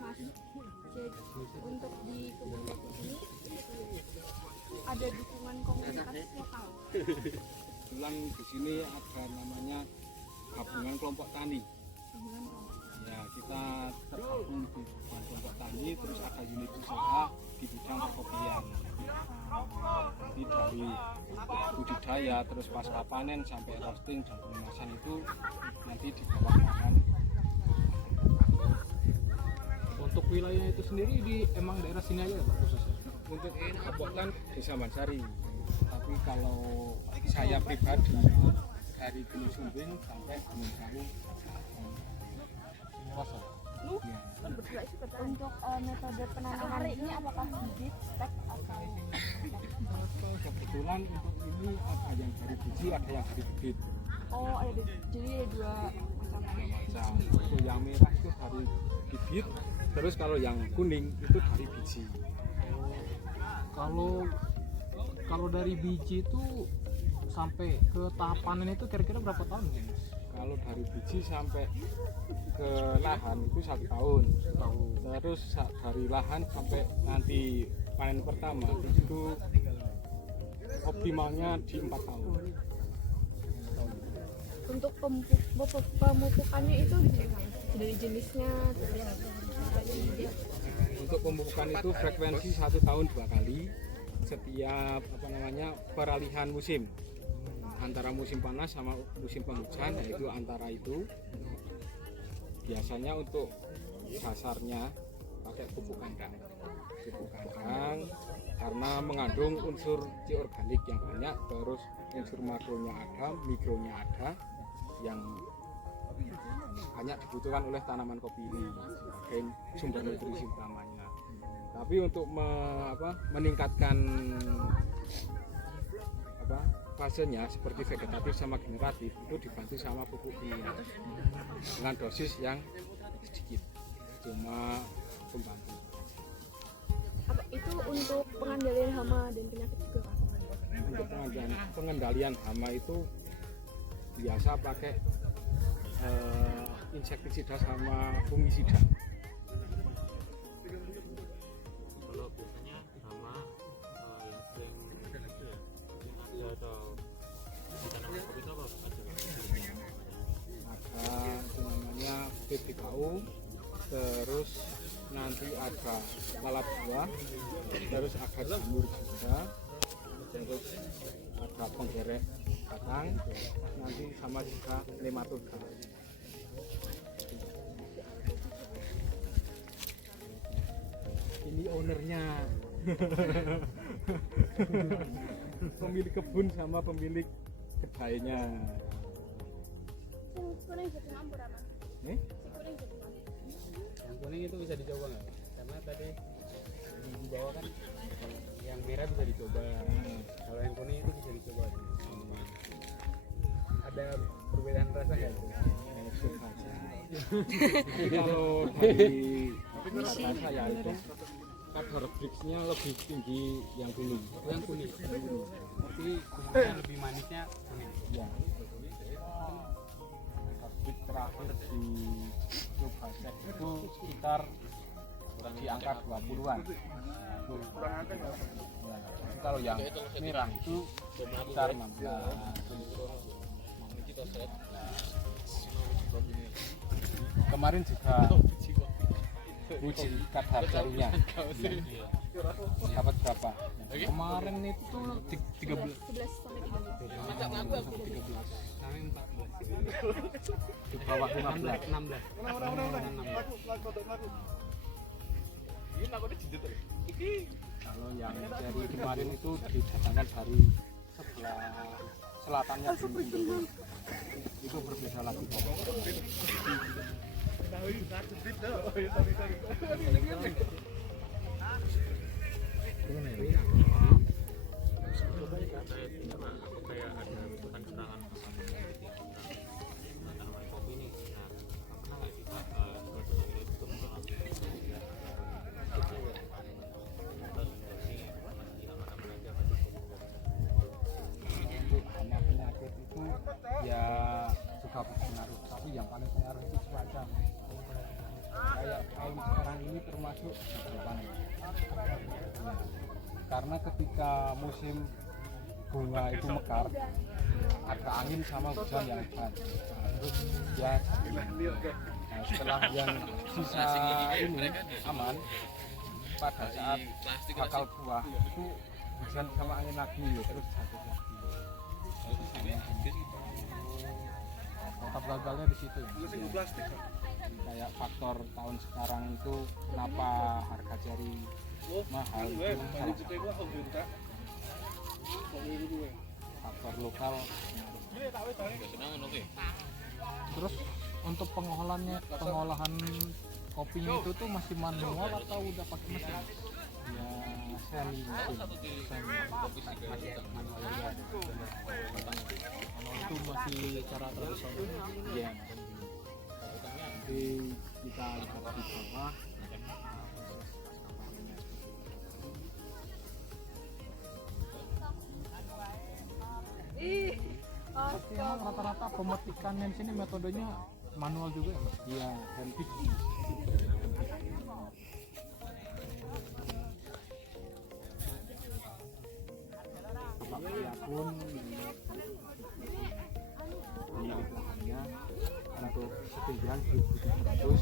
Mas, untuk di kebun kopi ini ada dukungan komunitas lokal. Kebetulan di sini ada namanya gabungan kelompok tani. Ya, kita tergabung di kelompok tani, terus ada unit usaha di bidang perkopian. Jadi dari budidaya, terus pasca panen sampai roasting dan pengemasan itu nanti di bawah naungan. Untuk wilayah itu sendiri emang daerah sini aja Pak khususnya? Untuk Kabupaten Desa Mansari. Tapi kalau saya pribadi dari Gunung Sumbing sampai Gunung Sawu, kosong. Ya. Untuk metode penanaman ini apakah bibit, stek atau Kebetulan untuk ini ada yang dari biji, ada yang dari bibit. oh ada jadi ada dua macam. Untuk yang merah itu dari bibit, terus kalau yang kuning itu dari biji. Kalau dari biji itu sampai ke tahap panen itu kira-kira berapa tahun ya Mas? Kalau dari biji sampai ke lahan itu 1 tahun. Terus dari lahan sampai nanti panen pertama itu optimalnya di 4 tahun. Untuk pemupukannya itu gimana? Dari jenisnya Untuk pemupukan itu frekuensi 1 tahun 2 kali setiap peralihan musim antara musim panas sama musim penghujan, yaitu antara itu biasanya untuk dasarnya pakai pupuk kandang karena mengandung unsur organik yang banyak, terus unsur makronya ada, mikronya ada yang banyak dibutuhkan oleh tanaman kopi ini sebagai sumber nutrisi utamanya. Tapi untuk meningkatkan fasenya seperti vegetatif sama generatif itu dibantu sama pupuk kimia dengan dosis yang sedikit, cuma pembantu. apa itu untuk pengendalian hama dan penyakit juga Pak? Untuk pengendalian hama itu biasa pakai insektisida sama fungisida. Kalau biasanya hama yang sering itu ya, yang ada atau di tanaman kopi itu apa? Ada itu namanya PPKU, terus nanti ada lalat buah, terus ada jamur juga, terus ada penggerek batang, nanti sama juga nematoda. Ini ownernya. Pemilik kebun sama pemilik kedainya. Yang kuning itu bisa dicoba nggak? Karena tadi di bawah kan yang merah bisa dicoba. Kalau yang kuning itu bisa dicoba. Ada perbedaan rasa nggak itu? Tapi kalau dari rasa saya itu kadar Brix-nya lebih tinggi yang kuning. Yang kuning. Tapi kemudian lebih manisnya kuning. Ya. Brix terakhir di coba cek itu sekitar di angka 20-an. Ya, tapi kalau yang merah itu sekitar 16. Kemarin juga uji kadar jarunya dapat berapa? Kemarin itu 13 sampai 13. Sampai 14. di bawah 15. 16. Kalau yang dari kemarin itu didatangkan dari sebelah selatannya Gunung. Itu berbeda lagi. Kayak ada misalkan serangan tanaman kopi ini, nah pernah nggak sih Pak itu mengalami Untuk hama penyakit itu ya juga berpengaruh, tapi yang paling pengaruh cuaca. Kayak tahun sekarang ini termasuk depan. Karena ketika musim bunga itu mekar, ada angin sama hujan yang lebat. Terus ya, nah, setelah yang sisa ini aman, pada saat bakal buah itu hujan sama angin lagi, terus jatuh lagi. Faktor gagalnya di situ. Kayak faktor tahun sekarang itu kenapa harga jari mahal itu faktor lokal. Terus untuk pengolahan kopinya itu tuh masih manual atau udah pakai mesin? Ya semi mesin. Manual ya. Manual itu masih cara tradisional. Iya. Nanti kita lihat di bawah. Tapi emang rata-rata pemetikan di sini metodenya manual juga ya, Mas? Iya, handpick. Bapak pun penelitiannya untuk ketinggian 1700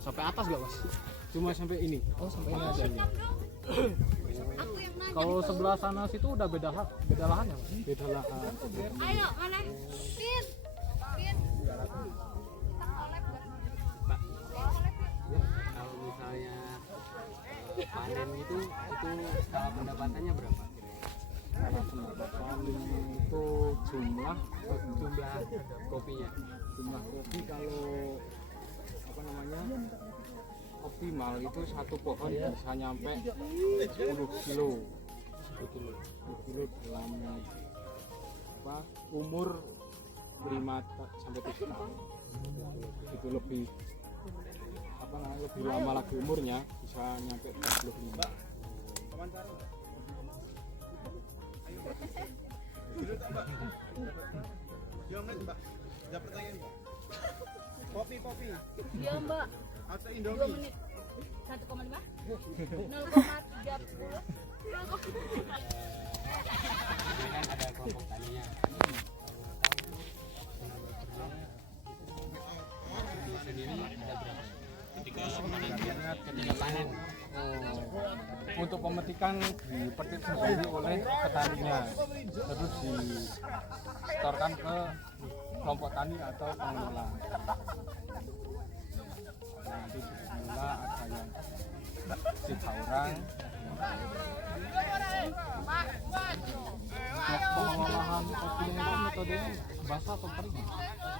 Sampai atas gak, Mas? cuma sampai ini. Oh, sampai ini aja. Kalau sebelah sana situ udah beda lahan ya, Mas? Beda lahan. Ayo, mana? Pin. Pin. Kalau misalnya panen itu skala pendapatannya berapa? Karena pendapatan itu jumlah Kopinya. jumlah kopi kalau apa namanya optimal itu satu pohon bisa nyampe 10 kilo 10 kilo dalam apa umur 5 sampai 7 tahun. Itu lebih apa namanya lebih lama lagi umurnya bisa nyampe 45. Iya, Mbak. 2 menit. 1,5? 0,30. Ini kan ada kelompok taninya. Di sini ada berapa? Ketika panen. Untuk pemetikan dipetik sendiri oleh petaninya, terus disetorkan ke kelompok tani atau pengelola. Nanti semula ada yang Cipaurang. Untuk pengolahan kopinya itu metodenya basah atau kering?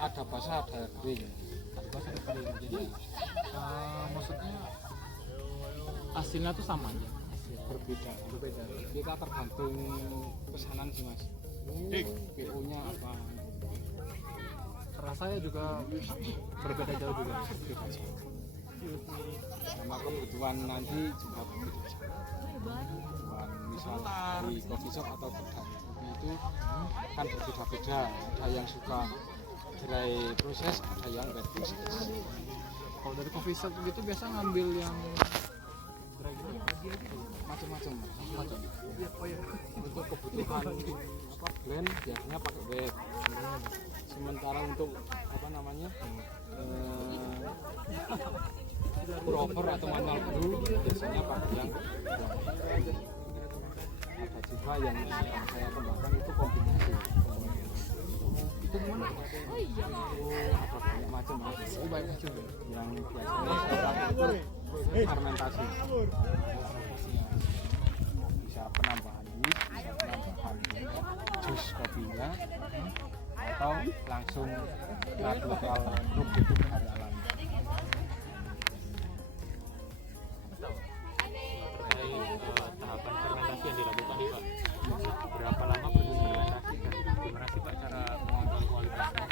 Ada basah, ada kering. Basah atau kering. Jadi maksudnya hasilnya tuh sama aja. Berbeda. Kita tergantung pesanan sih Mas. PO-nya apa? Rasanya juga berbeda jauh juga. Sama kebutuhan nanti juga berbeda. Kebutuhan misal dari coffee shop atau kedai kopi itu kan berbeda-beda. Ada yang suka dry proses, ada yang wet proses. Kalau dari coffee shop gitu biasa ngambil yang dry gitu ya? Macam-macam. Untuk kebutuhan apa blend biasanya pakai wet. Sementara untuk apa namanya proper atau manual brew biasanya pakai yang ada juga yang saya kembangkan itu kombinasi. Itu gimana? Ada banyak macam Mas. Banyak macam. Yang biasanya saya pakai itu fermentasi. Bisa penambahan wheat, bisa penambahan jus kopinya, atau langsung natural grup itu dari alam. Terkait tahapan fermentasi yang dilakukan nih Pak, berapa lama proses fermentasi dan gimana sih Pak cara mengontrol kualitasnya?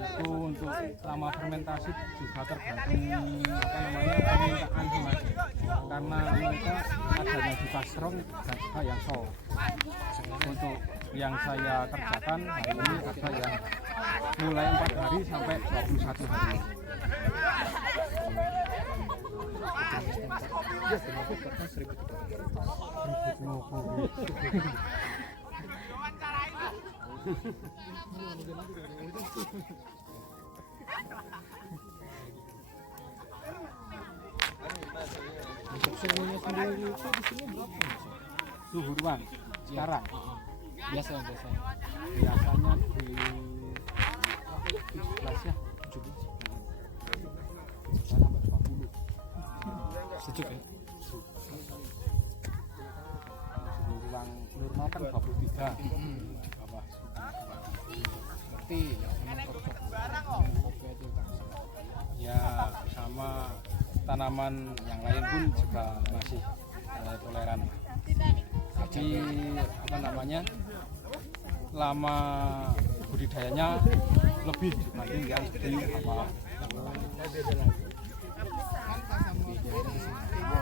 Itu untuk lama fermentasi juga tergantung apa namanya permintaan sih mas, karena mereka adanya juga strong dan juga yang soft. Untuk yang saya kerjakan hari ini ada yang mulai 4 hari sampai 21 hari. Untuk suhunya sendiri itu di sini berapa? Suhu ruang sekarang biasanya biasanya di 17 ya, 17 sampai 20. Sejuk ya. Suhu ruang normal kan 23 di bawah. Berarti ya memang cocok kopi itu kan. Ya sama tanaman yang lain pun juga masih toleran. Jadi apa namanya, lama budidayanya lebih dibanding yang di apa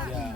ya.